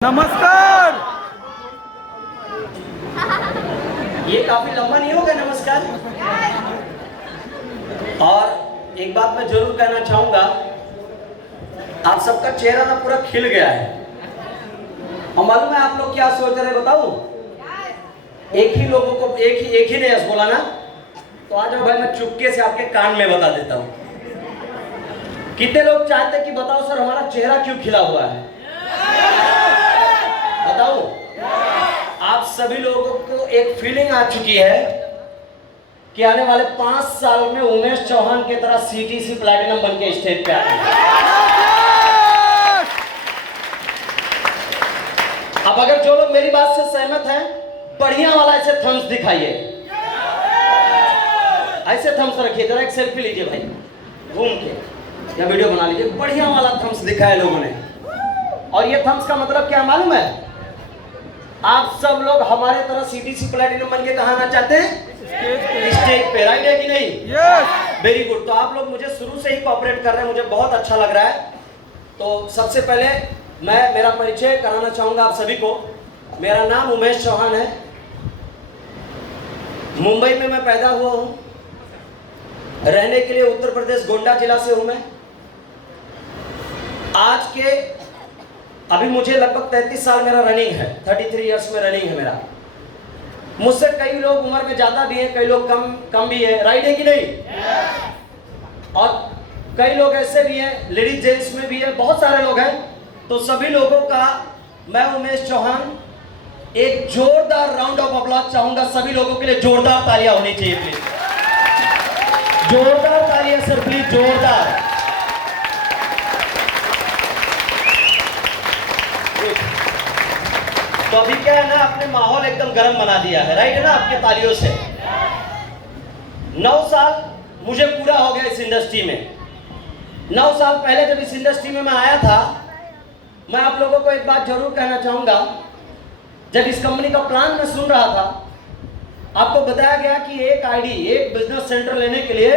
नमस्कार। ये काफी लंबा नहीं हो गया नमस्कार। और एक बात मैं जरूर कहना चाहूंगा, आप सबका चेहरा ना पूरा खिल गया है। और मालूम है आप लोग क्या सोच रहे बताऊं? एक ही लोगों को एक ही ने यस बोला ना, तो आ जाओ भाई, मैं चुपके से आपके कान में बता देता हूं। कितने लोग चाहते कि बताओ सर हमारा चेहरा क्यों खिला हुआ है? बताओ। आप सभी लोगों को एक फीलिंग आ चुकी है कि आने वाले 5 साल में उमेश चौहान की तरह सीटीसी प्लैटिनम बन के स्टेज पे आएंगे। अब अगर जो लोग मेरी बात से सहमत हैं, बढ़िया वाला ऐसे थम्स दिखाइए। ऐसे थम्स रखिए, जरा एक सेल्फी लीजिए भाई, घूम के या वीडियो बना लीजिए। बढ़िया वाला थम्स दिखाया लोगों ने। और ये थम्स का मतलब क्या मालूम है? आप सब लोग हमारे तरह सीटीसी प्लैटिनम बन के कहाँ आना चाहते हैं? स्टेज पे, राइट है कि नहीं? यस। Very good. तो आप लोग मुझे शुरू से ही कोऑपरेट कर रहे हैं, मुझे बहुत अच्छा लग रहा है। तो सबसे पहले मैं मेरा परिचय कराना चाहूंगा आप सभी को। मेरा नाम उमेश चौहान है। मुंबई में मैं पैदा हुआ हूं। रहने के लिए उत्तर प्रदेश गोंडा जिला से हूं मैं। आज के अभी मुझे लगभग 33 साल मेरा रनिंग है, 33 इयर्स में रनिंग है मेरा। मुझसे कई लोग उम्र में ज्यादा भी हैं, कई लोग कम भी है, राइट है कि नहीं? और कई लोग ऐसे भी हैं, लेडीज जेंट्स में भी है, बहुत सारे लोग हैं। तो सभी लोगों का मैं उमेश चौहान एक जोरदार राउंड ऑफ अप्लॉज चाहूंगा। सभी लोगों के लिए जोरदार तालियां होनी चाहिए प्लीज। जोरदार तालियां सर प्लीज, जोरदार। तो अभी क्या है ना, आपने माहौल एकदम गर्म बना दिया है, राइट है ना, आपके तालियों से। 9 साल मुझे पूरा हो गया इस इंडस्ट्री में। 9 साल पहले जब इस इंडस्ट्री में मैं आया था, मैं आप लोगों को एक बात जरूर कहना चाहूंगा। जब इस कंपनी का प्लान मैं सुन रहा था, आपको बताया गया कि एक बिजनेस सेंटर लेने के लिए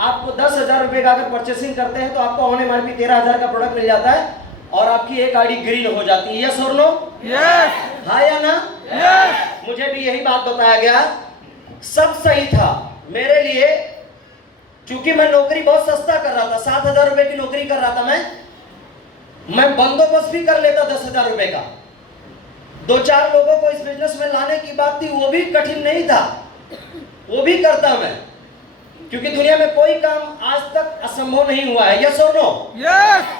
आपको 10,000 रुपए का अगर परचेसिंग करते हैं तो आपको ऑन एमआरपी 13,000 का प्रोडक्ट मिल जाता है और आपकी एक आईडी ग्रीन हो जाती है। यस और नो? यस। हाँ या ना? यस। मुझे भी यही बात बताया गया। सब सही था मेरे लिए, क्योंकि मैं नौकरी बहुत सस्ता कर रहा था। 7,000 रुपए की नौकरी कर रहा था मैं बंदोबस्त भी कर लेता 10,000 रुपए का। 2-4 लोगों को इस बिजनेस में लाने की बात थी, वो भी कठिन नहीं था, वो भी करता मैं, क्योंकि दुनिया में कोई काम आज तक असंभव नहीं हुआ है। यस और नो? यस।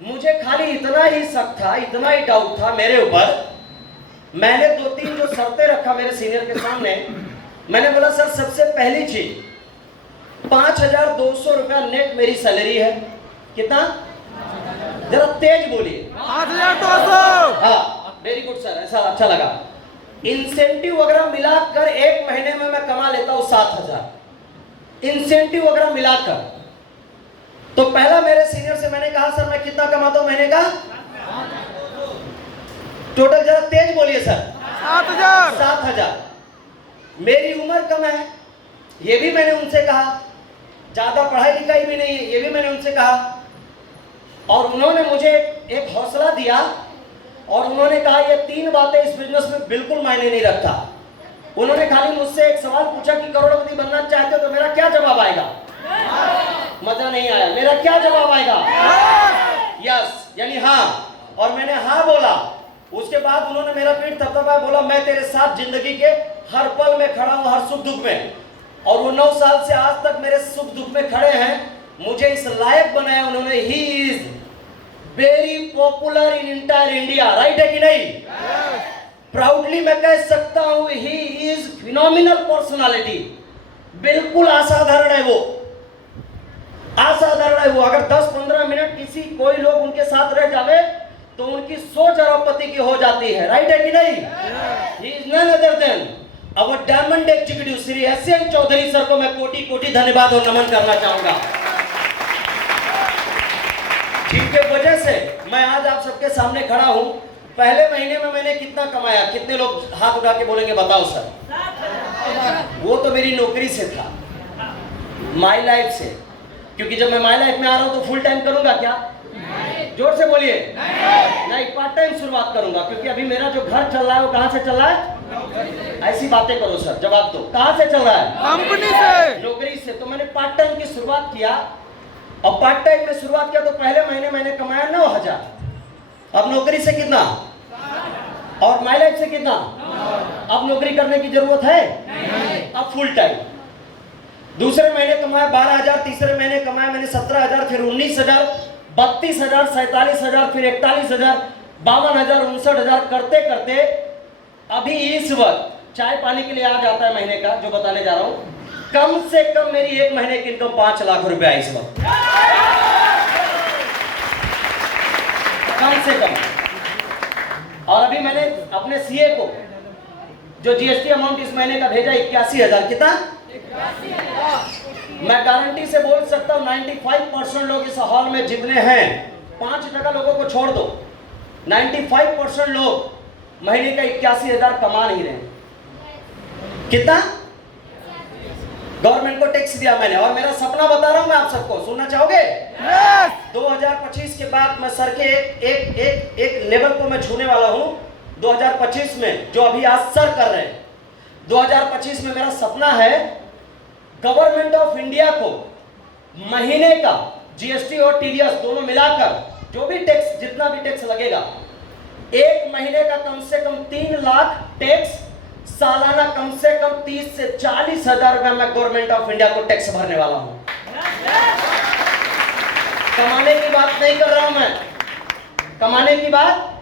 मुझे खाली इतना ही शक था, इतना ही डाउट था मेरे ऊपर। मैंने 2-3 जो शर्तें रखा मेरे सीनियर के सामने। मैंने बोला सर, सबसे पहली चीज 5,200 रुपया नेट मेरी सैलरी है। कितना? जरा तेज बोलिए। 5,200। हाँ, वेरी गुड सर, ऐसा अच्छा लगा। इंसेंटिव वगैरह मिलाकर एक महीने में मैं कमा लेता हूं 7,000, इंसेंटिव वगैरह मिलाकर। तो पहला मेरे सीनियर से मैंने कहा, सर मैं कितना कमाता हूं महीने का? टोटल जरा तेज बोलिए सर। 7,000। 7,000। मेरी उम्र कम है, ये भी मैंने उनसे कहा। ज्यादा पढ़ाई लिखाई भी नहीं है, ये भी मैंने उनसे कहा। और उन्होंने मुझे एक हौसला दिया और उन्होंने कहा, ये 3 बातें इस बिजनेस में बिल्कुल मायने नहीं रखता। उन्होंने खाली मुझसे एक सवाल पूछा कि करोड़पति बनना चाहते हो तो मेरा क्या जवाब आएगा? मजा नहीं आया। मेरा क्या जवाब आएगा? यस, यानी हाँ। और मैंने हाँ बोला। उसके बाद उन्होंने मेरा पीठ थपथपाया, बोला मैं तेरे साथ जिंदगी के हर पल में खड़ा हूं, हर सुख दुख में। और वो 9 साल से आज तक मेरे सुख दुख में खड़े हैं। मुझे इस लायक बनाया उन्होंने। He is very popular in entire India, right है कि नहीं? प्राउडली मैं कह सकता हूं, ही इज फिनोमिनल पर्सनालिटी। बिल्कुल असाधारण है वो, असाधारण है वो। अगर 10-15 मिनट कोई लोग उनके साथ रह जावे तो उनकी सोच अरबपति की हो जाती है, राइट है कि नहीं? He is none other than our diamond executive Shri SN. Chaudhary sir को मैं कोटि-कोटि धन्यवाद और नमन करना चाहूंगा, जिनके वजह से मैं आज आप सबके सामने खड़ा हूं। पहले महीने में मैंने कितना कमाया? कितने लोग हाथ उठा के बोलेंगे बताओ सर? वो तो मेरी नौकरी से था, माई लाइफ से। क्योंकि जब मैं माई लाइफ में आ रहा हूं तो फुल टाइम करूंगा क्या? जोर से बोलिए। नहीं, पार्ट टाइम शुरुआत करूंगा, क्योंकि अभी मेरा जो घर चल रहा है वो कहां से चल रहा है? ऐसी बातें करो सर, जवाब दो, कहां से चल रहा है? कंपनी से, नौकरी से। तो मैंने पार्ट टाइम की शुरुआत किया, और पार्ट टाइम में शुरुआत किया तो पहले महीने मैंने कमाया 9,000। अब नौकरी से कितना, और माइलेज से कितना? अब नौकरी करने की जरूरत है? अब फुल टाइम। दूसरे महीने कमाया 12,000, तीसरे महीने कमाया मैंने 17,000, फिर 19,000, 32,000, 47,000, फिर 41,000, 52,000, 59,000 करते करते अभी इस वक्त चाय पानी के लिए आ जाता है महीने का, जो बताने जा रहा हूं, कम से कम मेरी एक महीने की इनकम 5 लाख रुपया इस वक्त, कम से कम। और अभी मैंने अपने सीए को जो जीएसटी अमाउंट इस महीने का भेजा 81,000। कितना? मैं गारंटी से बोल सकता हूं 95% लोग इस हॉल में जितने हैं, 5% लोगों को छोड़ दो, 95% लोग महीने का 81,000 कमा नहीं रहे। कितना? गवर्नमेंट को टैक्स दिया मैंने, और मेरा सपना बता रहा हूं मैं आप सबको, सुनना चाहोगे? 2025 के बाद मैं सर के एक लेवल को मैं छूने वाला हूं। 2025 में जो अभी आज सर कर रहे हैं, 2025 में मेरा सपना है गवर्नमेंट ऑफ इंडिया को महीने का जीएसटी और टीडीएस दोनों मिलाकर जो भी टैक्स, जितना भी टैक्स लगेगा, एक महीने का कम से कम 3 लाख टैक्स, सालाना कम से कम 30 से 40,000 रुपए मैं गवर्नमेंट ऑफ इंडिया को टैक्स भरने वाला हूं। कमाने की बात नहीं कर रहा हूं मैं, कमाने की बात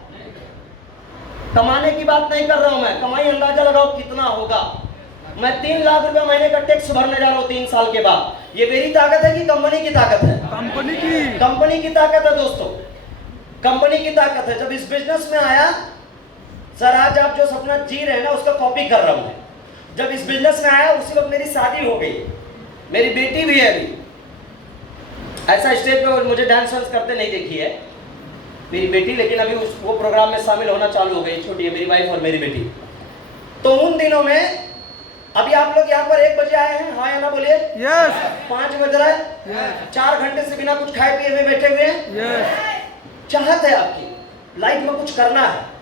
नहीं कर रहा हूं मैं। कमाई अंदाजा लगाओ कितना होगा। मैं 3 लाख रुपए महीने का टैक्स भरने जा रहा हूं 3 साल के बाद। ये मेरी ताकत है कि कंपनी की ताकत है? कंपनी की ताकत है दोस्तों, कंपनी की ताकत है। जब इस बिजनेस में आया सर, आज आप जो सपना जी रहे हैं ना, उसका कॉपी कर रहा हूं मैं। जब इस बिजनेस में आया उसी वक्त मेरी शादी हो गई, मेरी बेटी भी है अभी। ऐसा स्टेज पे मुझे डांस वांस करते नहीं देखी है मेरी बेटी, लेकिन अभी वो प्रोग्राम में शामिल होना चालू हो गई। छोटी है मेरी वाइफ और मेरी बेटी। तो उन दिनों में, अभी आप लोग यहाँ पर 1 बजे आए हैं, हाँ या ना बोलिए? यस। 5 बज रहा है, 4 घंटे से बिना कुछ खाए पिए हुए बैठे हुए हैं। यस। चाहत है आपकी लाइफ में कुछ करना है,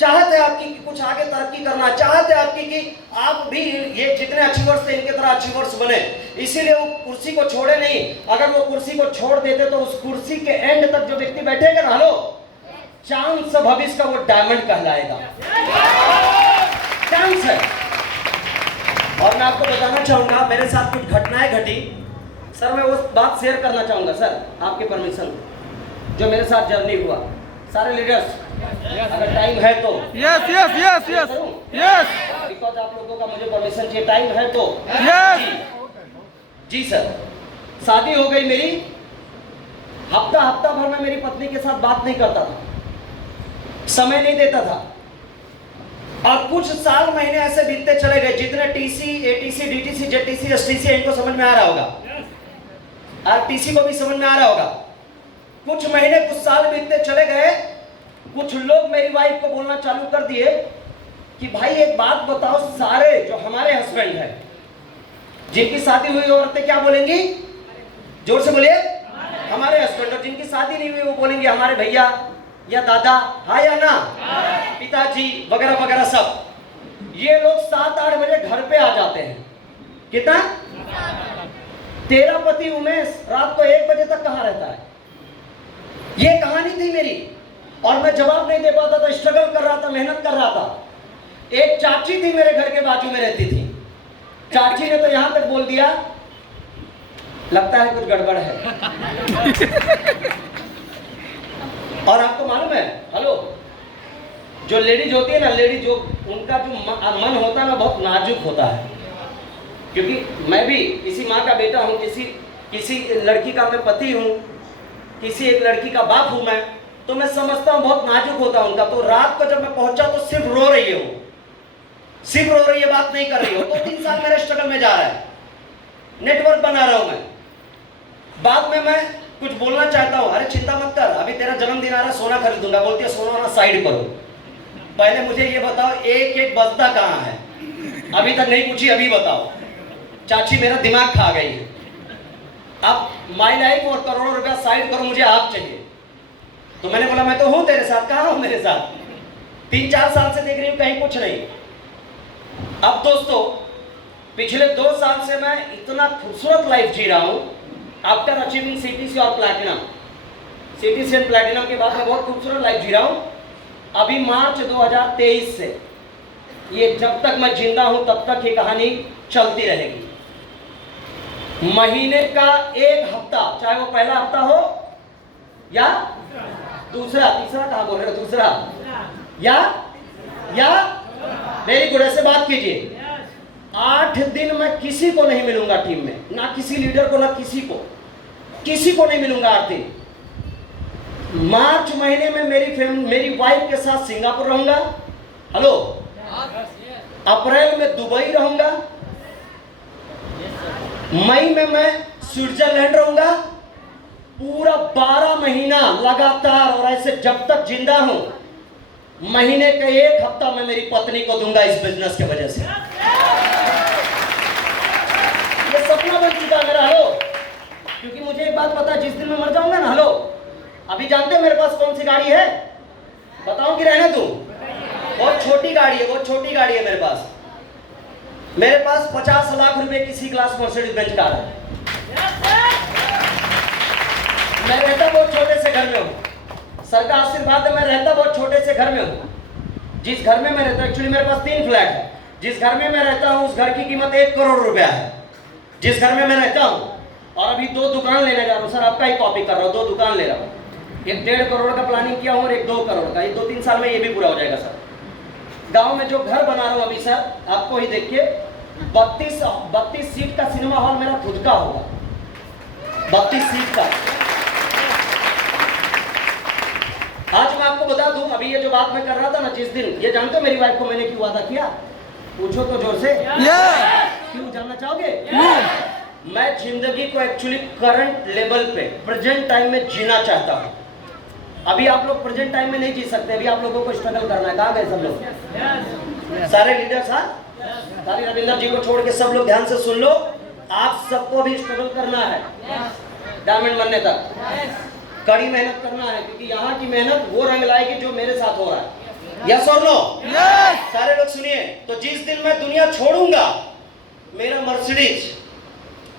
चाहत है आपकी कि कुछ आगे तरक्की करना, चाहत है आपकी कि आप भी ये जितने अचीवर्स थे इनके तरह अचीवर्स बने। इसीलिए वो कुर्सी को छोड़े नहीं। अगर वो कुर्सी को छोड़ देते तो उस कुर्सी के एंड तक जो व्यक्ति बैठेगा ना, लो चांस भविष्य का, वो डायमंड कहलाएगा। चांस है। और मैं आपको बताना चाहूंगा, मेरे साथ कुछ घटनाएं घटी सर, मैं वो बात शेयर करना चाहूंगा सर, आपके परमिशन, जो मेरे साथ जर्नी हुआ। सारे लीडर्स अगर टाइम है तो yes yes yes yes yes, because आप लोगों का मुझे परमिशन चाहिए, टाइम है तो यस। जी सर। शादी हो गई मेरी, हफ्ता भर में मेरी पत्नी के साथ बात नहीं करता था, समय नहीं देता था। और कुछ साल महीने ऐसे बीतते चले गए, जितने TC, ATC, DTC, JTC, STC इनको समझ में आ रहा होगा, आरटीसी को भी समझ में आ रहा होगा। कुछ महीने, कुछ साल बीतते चले गए। कुछ लोग मेरी वाइफ को बोलना चालू कर दिए कि भाई एक बात बताओ, सारे जो हमारे हस्बैंड हैं, जिनकी शादी हुई औरतें क्या बोलेंगी? जोर से बोलिए। हमारे हस्बैंड। और जिनकी शादी नहीं हुई वो बोलेंगे हमारे भैया या दादा, हाँ या ना, पिताजी वगैरह वगैरह सब। ये लोग 7-8 बजे घर पे आ जाते हैं। कितना? तेरा पति उमेश रात को 1 बजे तक कहां रहता है? ये कहानी थी मेरी, और मैं जवाब नहीं दे पाता था, स्ट्रगल कर रहा था, मेहनत कर रहा था। एक चाची थी मेरे घर के बाजू में रहती थी। चाची ने तो यहां तक बोल दिया, लगता है कुछ गड़बड़ है। और आपको मालूम है, हेलो, जो लेडीज होती है ना, लेडीज जो उनका जो मन होता है ना, बहुत नाजुक होता है। क्योंकि मैं भी किसी माँ का बेटा हूँ, किसी लड़की का मैं पति हूँ, किसी एक लड़की का बाप हूँ मैं, तो मैं समझता हूँ बहुत नाजुक होता है उनका। तो रात को जब मैं पहुंचा तो सिर्फ रो रही है वो, सिर्फ रो रही है, बात नहीं कर रही हो। 2-3 साल मेरे स्ट्रगल में जा रहा है, नेटवर्क बना रहा हूं मैं। बाद में मैं कुछ बोलना चाहता हूं, अरे चिंता मत कर, अभी तेरा जन्मदिन आ रहा, सोना खरीदूंगा। बोलती है सोना ना साइड करो, पहले मुझे ये बताओ एक बजता कहाँ है? अभी तक नहीं पूछी, अभी बताओ। चाची मेरा दिमाग खा गई है। अब माई लाइफ और करोड़ों रुपया साइड करो, मुझे आप चाहिए। तो मैंने बोला मैं तो हूं तेरे साथ, कहाँ हूं मेरे साथ? 3-4 साल से देख रही हूं कहीं कुछ नहीं। अब दोस्तों पिछले 2 साल से मैं इतना खूबसूरत लाइफ जी रहा हूं आफ्टर अचीविंग सीटीसी और प्लैटिनम। सीटीसी एंड प्लैटिनम के बाद मैं बहुत खूबसूरत लाइफ जी रहा हूं। अभी मार्च 2023 से ये जब तक मैं जिंदा हूं तब तक ये कहानी चलती रहेगी। महीने का एक हफ्ता, चाहे वो पहला हफ्ता हो या दूसरा, तीसरा कहां बोल रहे हो, दूसरा या वेरी गुड, ऐसे बात कीजिए। 8 दिन मैं किसी को नहीं मिलूंगा टीम में, ना किसी लीडर को, ना किसी को नहीं मिलूंगा 8 दिन। मार्च महीने में मेरी वाइफ के साथ सिंगापुर रहूंगा। हेलो, अप्रैल में दुबई रहूंगा। मई में मैं स्विट्जरलैंड रहूंगा। पूरा 12 महीना लगातार, और ऐसे जब तक जिंदा हूं, महीने का एक हफ्ता मैं मेरी पत्नी को दूंगा इस बिजनेस के वजह से। ये सपना बन चुका है मेरा। हेलो, क्योंकि मुझे एक बात पता है, जिस दिन मैं मर जाऊंगा ना, हेलो, अभी जानते हो मेरे पास कौन सी गाड़ी है? बताऊं कि रहने दूं? बहुत छोटी गाड़ी है, बहुत छोटी गाड़ी है मेरे पास। मेरे पास 50 लाख रुपए की सी क्लास मर्सिडीज बेंज कार है। मैं रहता बहुत छोटे से घर में हूँ, सर का आशीर्वाद है, मैं रहता बहुत छोटे से घर में हूँ। जिस घर में मैं रहता, एक्चुअली मेरे पास 3 फ्लैट है। जिस घर में मैं रहता हूँ उस घर की कीमत 1 करोड़ रुपया है, जिस घर में मैं रहता हूँ। और अभी 2 दुकान लेने जा रहा हूँ सर, आपका ही कॉपी कर रहा हूँ, 2 दुकान ले रहा हूँ। एक 1.5 करोड़ का प्लानिंग किया हूँ और एक 2 करोड़ का। ये 2-3 साल में ये भी पूरा हो जाएगा सर। गांव में जो घर बना रहा हूँ अभी सर, आपको ही देख के 32 सीट का सिनेमा हॉल मेरा खुद का होगा। 32 सीट का। आज मैं आपको बता दूं, अभी ये जो बात मैं कर रहा था ना जिस दिन, ये जानते हो मेरी वाइफ को मैंने क्यों वादा किया? पूछो तो जोर से। क्यों जानना चाहोगे? मैं जिंदगी को एक्चुअली करंट लेवल पे, प्रेजेंट टाइम में जीना चाहता हूं। अभी आप लोग प्रेजेंट टाइम में नहीं जी सकते, अभी आप लोगों को स्ट्रगल करना है। कहां गए सब लोग? सारे लीडर्स, सारी रविंदर जी को छोड़ के सब लोग ध्यान से सुन लो। आप सबको भी स्ट्रगल करना है डायमंड बनने तक। कड़ी मेहनत करना है, क्योंकि यहाँ की मेहनत वो रंग लाएगी जो मेरे साथ हो रहा है। यस और नो? सारे लोग सुनिए। तो जिस दिन मैं दुनिया छोड़ूंगा, मेरा मर्सिडीज,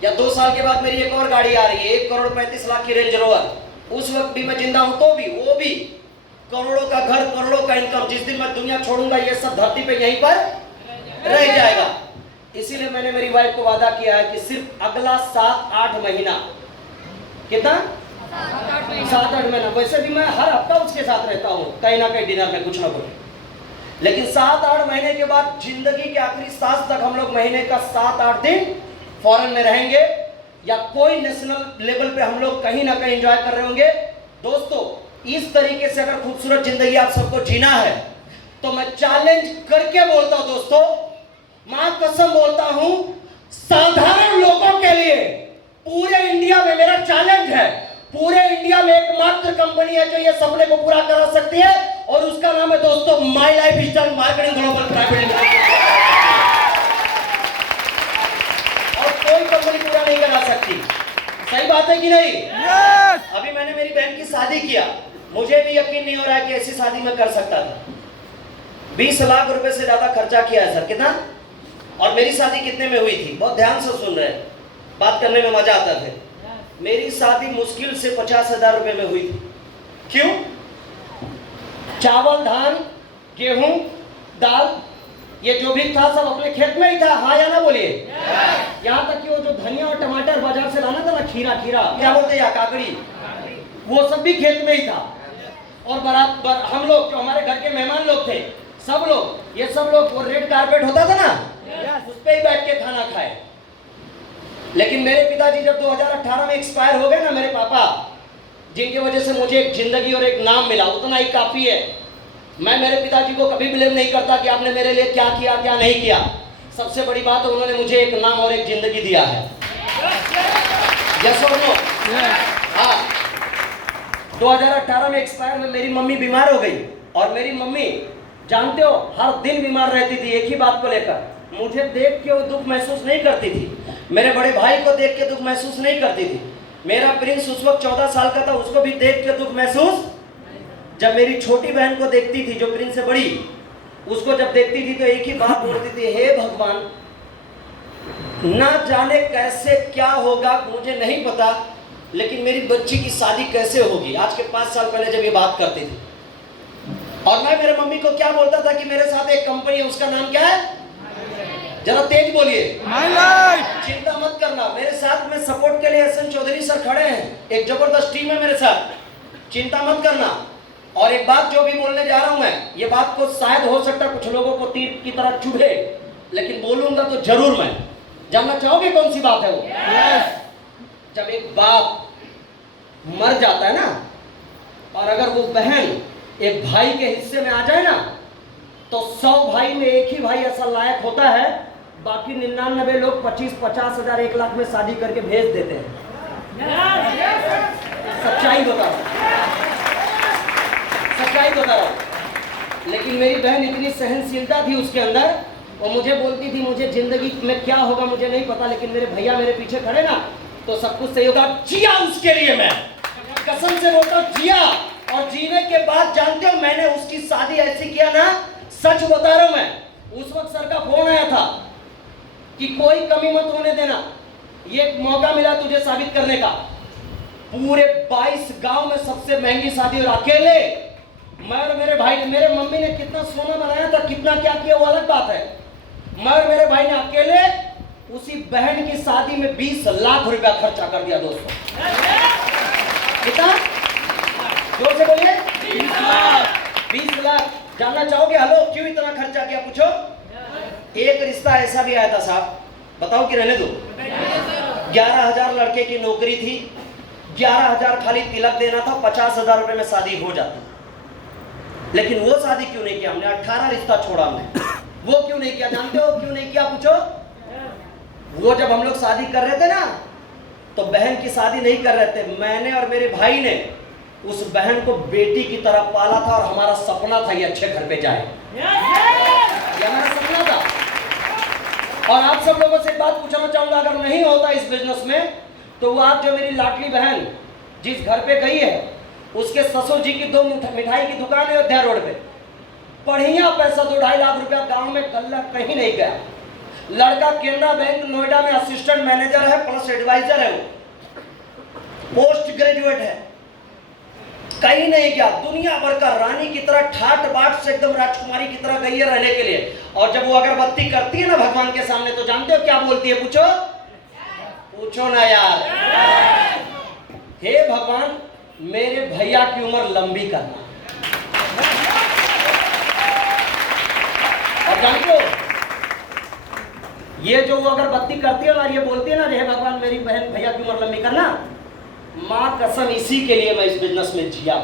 या 2 साल के बाद मेरी एक और गाड़ी आ रही है, 1 करोड़ 35 लाख की रेंज रोवर, उस वक्त भी मैं जिंदा हूं तो भी, वो भी करोड़ों का घर, करोड़ों का इनकम। जिस दिन मैं दुनिया छोड़ूंगा ये सब धरती पे यहीं पर रह जाएगा। इसीलिए मैंने मेरी वाइफ को वादा किया है कि सिर्फ अगला 7-8 महीना, कितना? 7-8 महीना। वैसे भी मैं हर हफ्ता उसके साथ रहता हूँ, कहीं ना कहीं डिनर में कुछ ना कुछ। लेकिन 7-8 महीने के बाद, जिंदगी के आखिरी सांस तक, हम लोग महीने का 7-8 दिन फॉरेन में रहेंगे, या कोई नेशनल लेवल पे हम लोग कहीं ना कहीं एंजॉय कर रहे होंगे। दोस्तों, इस तरीके से अगर खूबसूरत जिंदगी आप सबको जीना है, तो मैं चैलेंज करके बोलता हूं दोस्तों, मां कसम बोलता हूं, साधारण लोगों के लिए पूरे इंडिया में मेरा चैलेंज है। पूरे इंडिया में एकमात्र कंपनी है जो ये सपने को पूरा करा सकती है, और उसका नाम है दोस्तों my life style marketing global private limited. और कोई कंपनी पूरा नहीं करा सकती। सही बात है कि नहीं? अभी मैंने मेरी बहन की शादी किया, मुझे भी यकीन नहीं हो रहा है कि ऐसी शादी मैं कर सकता था। 20 लाख रुपए से ज्यादा खर्चा किया है सर। कितना? और मेरी शादी कितने में हुई थी? बहुत ध्यान से सुन रहे हैं, बात करने में मजा आता है। मेरी शादी मुश्किल से 50,000 रुपए में हुई थी। क्यों? चावल, धान, गेहूं, दाल, ये जो भी था सब अपने खेत में ही था। हाँ या ना बोलिए? यहाँ तक कि वो जो धनिया और टमाटर बाजार से लाना था ना, खीरा क्या बोलते हैं, काकड़ी, वो सब भी खेत में ही था। और बराबर हम लोग, जो हमारे घर के मेहमान लोग थे, सब लोग, ये सब लोग, वो रेड कारपेट होता था ना, उस पे ही बैठ के खाना खाए। लेकिन मेरे पिताजी जब 2018 में एक्सपायर हो गए ना, मेरे पापा, जिनकी वजह से मुझे एक जिंदगी और एक नाम मिला, उतना ही काफी है। मैं मेरे पिताजी को कभी ब्लेम नहीं करता कि आपने मेरे लिए क्या किया, क्या नहीं किया। सबसे बड़ी बात है, उन्होंने मुझे एक नाम और एक जिंदगी दिया है। यस और नो? हाँ। 2018 में एक्सपायर में मेरी मम्मी बीमार हो गई, और मेरी मम्मी जानते हो हर दिन बीमार रहती थी एक ही बात को लेकर। मुझे देख के वो दुख महसूस नहीं करती थी, मेरे बड़े भाई को देख के दुख महसूस नहीं करती थी, मेरा प्रिंस उस वक्त 14 साल का था, उसको भी देख के दुख महसूस जब मेरी छोटी बहन को देखती थी, जो प्रिंस से बड़ी, उसको जब देखती थी तो एक ही बात बोलती थी, हे भगवान, ना जाने कैसे क्या होगा, मुझे नहीं पता, लेकिन मेरी बच्ची की शादी कैसे होगी। आज के 5 साल पहले जब ये बात करती थी, और मैं मेरे मम्मी को क्या बोलता था कि मेरे साथ एक कंपनी है, उसका नाम क्या है, जरा तेज बोलिए, माय लाइफ। चिंता मत करना, मेरे साथ में सपोर्ट के लिए एसएन चौधरी सर खड़े हैं, एक जबरदस्त टीम है मेरे साथ, चिंता मत करना। और एक बात जो भी बोलने जा रहा हूं मैं, ये बात को शायद हो सकता है कुछ लोगों को तीर की तरह चुभे, लेकिन बोलूंगा तो जरूर मैं। जानना चाहोगे कौन सी बात है वो? जब एक बाप मर जाता है ना, और अगर वो बहन एक भाई के हिस्से में आ जाए ना, तो 100 भाई में एक ही भाई ऐसा लायक होता है, बाकी 99 लोग 25-50 हजार 1 लाख में शादी करके भेज देते हैं। सच्चाई बता रहा हूं। लेकिन मेरी बहन इतनी सहनशीलता थी उसके अंदर, वो मुझे बोलती थी, मुझे जिंदगी में क्या होगा मुझे नहीं पता, लेकिन मेरे भैया मेरे पीछे खड़े ना, तो सब कुछ सही होगा। जिया उसके लिए, मैं कसम से बोलता हूं, जिया। और जीने के बाद जानते हो मैंने उसकी शादी ऐसी किया ना, सच बता रहा हूं मैं, उस वक्त सर का फोन आया था कि कोई कमी मत होने देना, ये मौका मिला तुझे साबित करने का। पूरे 22 गांव में सबसे महंगी शादी, और अकेले मैं और मेरे भाई ने, मेरे मम्मी ने कितना सोना बनाया था, कितना क्या किया वो अलग बात है, मैं और मेरे भाई ने अकेले उसी बहन की शादी में 20 लाख रुपया खर्चा कर दिया दोस्तों। कितना? जोर से बोलिए, 20 लाख। जानना चाहोगे हेलो क्यों इतना खर्चा किया? पूछो। एक रिश्ता ऐसा भी आया था साहब, बताओ कि रहने दो। 11,000 लड़के की नौकरी थी, 11,000 खाली तिलक देना था, 50,000 रुपए में शादी हो जाती, लेकिन वो शादी क्यों नहीं किया हमने? 18 रिश्ता छोड़ा हमने। वो क्यों नहीं किया? जानते हो क्यों नहीं किया? पूछो। वो जब हम लोग शादी कर रहे थे ना, तो बहन की शादी नहीं कर रहे थे, मैंने और मेरे भाई ने उस बहन को बेटी की तरह पाला था, और हमारा सपना था ये अच्छे घर पे जाए, ये हमारा सपना था। और आप सब लोगों से एक बात पूछना चाहूंगा, अगर नहीं होता इस बिजनेस में, तो वो आप जो मेरी लाडली बहन जिस घर पे गई है, उसके ससुर जी की 2 मिठाई की दुकान है अयोध्या रोड पे, बढ़िया पैसा 2-2.5 लाख रुपया गांव में गल्ला कहीं नहीं गया। लड़का केनरा बैंक नोएडा में असिस्टेंट मैनेजर है प्लस एडवाइजर है, वो पोस्ट ग्रेजुएट है, कहीं नहीं गया। दुनिया भर का रानी की तरह ठाट बाट से एकदम राजकुमारी की तरह गई है रहने के लिए। और जब वो अगरबत्ती करती है ना भगवान के सामने, तो जानते हो क्या बोलती है? पूछो, पूछो ना यार। हे भगवान, मेरे भैया की उम्र लंबी करना। और जानते हो ये जो वो अगरबत्ती करती है ना, ये बोलती है ना, हे भगवान मेरी बहन भैया की उम्र लंबी करना, माँ कसम इसी के लिए मैं इस बिजनेस में जिया,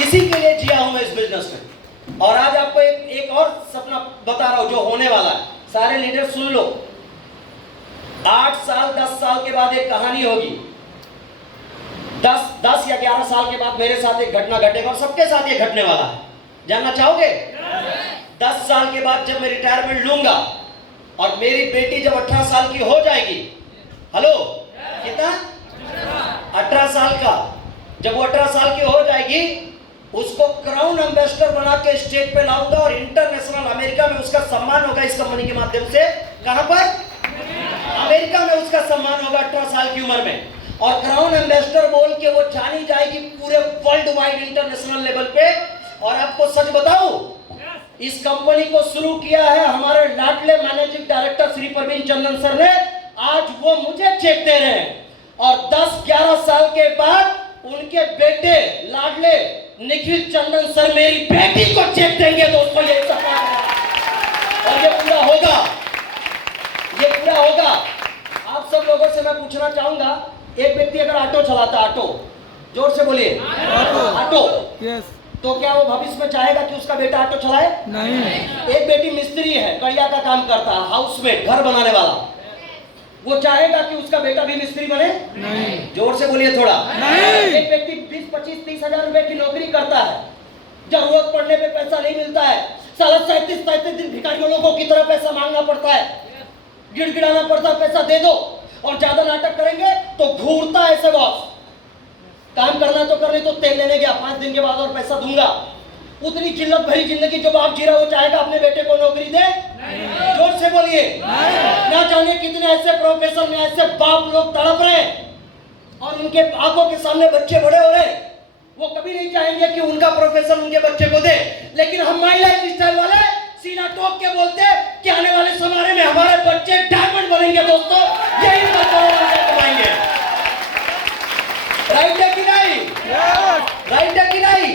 इसी के लिए जिया हूं मैं इस बिजनेस में। और आज आपको एक और सपना बता रहा हूं जो होने वाला है। सारे लीडर सुन लो, 8 साल 10 साल के बाद एक कहानी होगी। 10 या 11 साल के बाद मेरे साथ एक घटना घटेगा, और सबके साथ ये घटने वाला है। जानना चाहोगे? 10 साल के बाद जब मैं रिटायरमेंट लूंगा, और मेरी बेटी जब 18 साल की हो जाएगी, हेलो कितना? 18 साल का, जब वो 18 साल की हो जाएगी, उसको क्राउन एम्बेसडर बना के स्टेज पे लाऊंगा, और इंटरनेशनल अमेरिका में उसका सम्मान होगा इस कंपनी के माध्यम से। कहां पर? अमेरिका में उसका सम्मान होगा 18 साल की उम्र में, और क्राउन एम्बेसडर बोल के वो जानी जाएगी पूरे वर्ल्ड वाइड इंटरनेशनल लेवल पे। और आपको सच बताऊं, इस कंपनी को शुरू किया है हमारे लाडले मैनेजिंग डायरेक्टर श्री प्रवीण चंदन सर ने। आज वो मुझे चेक दे रहे हैं, और 10-11 साल के बाद उनके बेटे लाडले निखिल चंदन सर मेरी बेटी को चेक देंगे दोस्तों। ये सपना है, और ये पूरा होगा, ये पूरा होगा। आप सब लोगों से मैं पूछना चाहूंगा, एक व्यक्ति अगर ऑटो चलाता, ऑटो, जोर से बोलिए, ऑटो, यस, तो क्या वो भविष्य में चाहेगा कि उसका बेटा ऑटो चलाए? नहीं। एक बेटी मिस्त्री है, कड़िया का काम करता है, हाउसमेट, घर बनाने वाला, वो चाहेगा कि उसका बेटा भी मिस्त्री बने? नहीं। जोर से बोलिए थोड़ा। नहीं। एक व्यक्ति 20-25-30 हजार रुपए की नौकरी करता है, जरूरत पड़ने पे पैसा नहीं मिलता है, साला 37 दिन भिखारियों लोगों की तरह पैसा मांगना पड़ता है, गिड़गिड़ाना पड़ता है, पैसा दे दो, और ज्यादा नाटक करेंगे तो घूरता है ऐसे बॉस। काम करना तो करने, तो तेल लेने गया, 5 दिन के बाद और पैसा दूंगा। उतनी किल्लत भरी जिंदगी जो बाप जी रहा वो चाहेगा अपने बेटे को नौकरी दे? जोर से बोलिए। ना जाने कितने ऐसे प्रोफेसर में ऐसे बाप लोग तड़प रहे और उनके आंखों के सामने बच्चे बड़े हो रहे, वो कभी नहीं चाहेंगे कि उनका प्रोफेसर उनके बच्चे को दे। लेकिन हम माई लाइफ स्टाइल वाले सीना ठोक के बोलते हैं कि आने वाले समय में हमारे बच्चे डायमंड बनेंगे दोस्तों, यही कमाएंगे। राइट है कि नहीं? राइट है कि नहीं?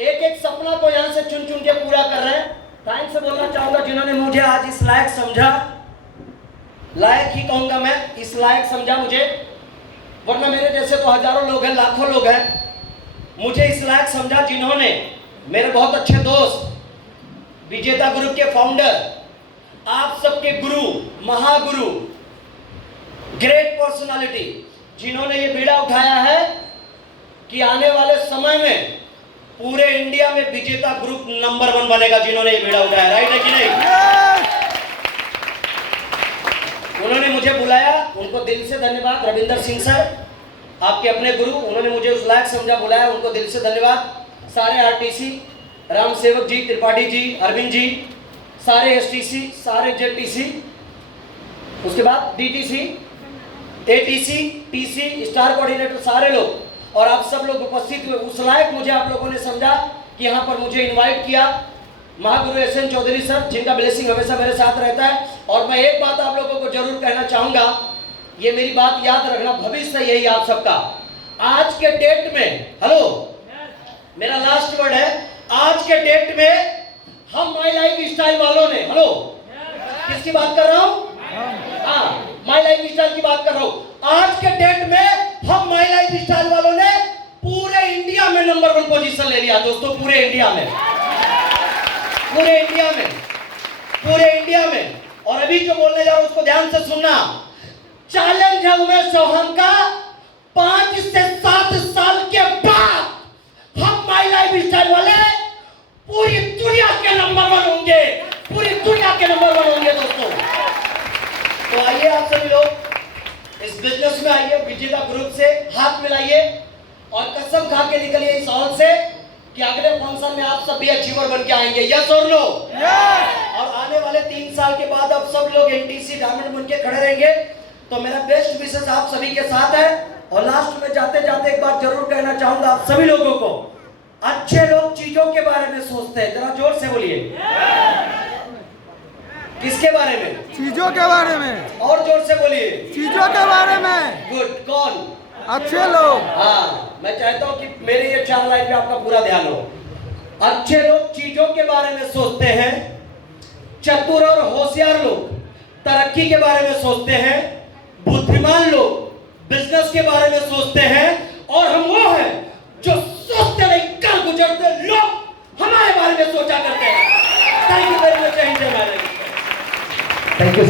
एक एक सपना को यहाँ से चुन चुन के पूरा कर रहे हैं। थैंक्स से बोलना चाहूंगा जिन्होंने मुझे आज इस लायक समझा, लायक ही कहूंगा मैं, इस लायक समझा मुझे, वरना मेरे जैसे तो हजारों लोग हैं, लाखों लोग हैं। मुझे इस लायक समझा जिन्होंने, मेरे बहुत अच्छे दोस्त, विजेता ग्रुप के फाउंडर, आप सबके गुरु, महागुरु, ग्रेट पर्सनालिटी, जिन्होंने ये बीड़ा उठाया है कि आने वाले समय में पूरे इंडिया में विजेता ग्रुप नंबर 1 बनेगा, जिन्होंने ये बीड़ा उठाया। राइट है कि नहीं? उन्होंने मुझे बुलाया, उनको दिल से धन्यवाद। रविंदर सिंह सर, आपके अपने गुरु, उन्होंने मुझे उस लायक समझा, बुलाया, उनको दिल से धन्यवाद। सारे आरटीसी, राम सेवक जी, त्रिपाठी जी, अरविंद जी, सारे एसटीसी, सारे जेटीसी, उसके बाद DTC, ATC, TC, star coordinator, सारे लोग और आप सब लोग उपस्थित हुए। उस लायक मुझे आप लोगों ने समझा कि यहाँ पर मुझे इनवाइट किया। महागुरु एसएन चौधरी सर, जिनका ब्लेसिंग हमेशा मेरे साथ रहता है। और मैं एक बात आप लोगों को जरूर कहना चाहूंगा, ये मेरी बात याद रखना, भविष्य यही आप सबका। आज के डेट में, हेलो, मेरा लास्ट वर्ड है, आज के डेट में हम माई लाइफ स्टाइल वालों ने, हेलो, किसकी बात कर रहा हूं? हाँ, माई लाइफ स्टाइल की बात कर रहा हूं। आज के डेट में हम माई लाइफ स्टाइल वालों ने पूरे इंडिया में नंबर 1 पोजीशन ले लिया दोस्तों, पूरे इंडिया में, पूरे इंडिया में, पूरे इंडिया में। और अभी जो बोलने जा रहा हूं उसको ध्यान से सुनना। चैलेंज है उमेश चौहान का, 5 से 7 साल के बाद हम माई लाइफ स्टाइल वाले पूरी दुनिया के नंबर 1 होंगे, पूरी दुनिया के नंबर 1 होंगे दोस्तों। तो आइए आप सभी लोग इस बिजनेस में आइए, विजेता ग्रुप से हाथ मिलाइए और कसम खा के निकलिए इस हॉल से कि अगले फंक्शन में आप सब भी अचीवर बन के आएंगे। यस और नो? और आने वाले 3 साल के बाद अब सब लोग एनटीसी डायमंड बन के खड़े रहेंगे। तो मेरा बेस्ट विशेष आप सभी के साथ है। और लास्ट में जाते जाते एक बात जरूर कहना चाहूंगा आप सभी लोगों को, अच्छे लोग चीजों के बारे में सोचते हैं, जरा जोर से बोलिए। किसके बारे में? चीजों के बारे में। और जोर से बोलिए। चीजों के बारे में। गुड। कौन? अच्छे लोग। हाँ, मैं चाहता हूं कि मेरे ये 4 लाइन पे आपका पूरा ध्यान हो। अच्छे लोग चीजों के बारे में सोचते हैं, चतुर और होशियार लोग तरक्की के बारे में सोचते हैं, बुद्धिमान लोग बिजनेस के बारे में सोचते हैं, और हम वो हैं जो सोचते नहीं कल गुजरते लोग हमारे बारे में सोचा करते हैं। Thank you very much. Thank you.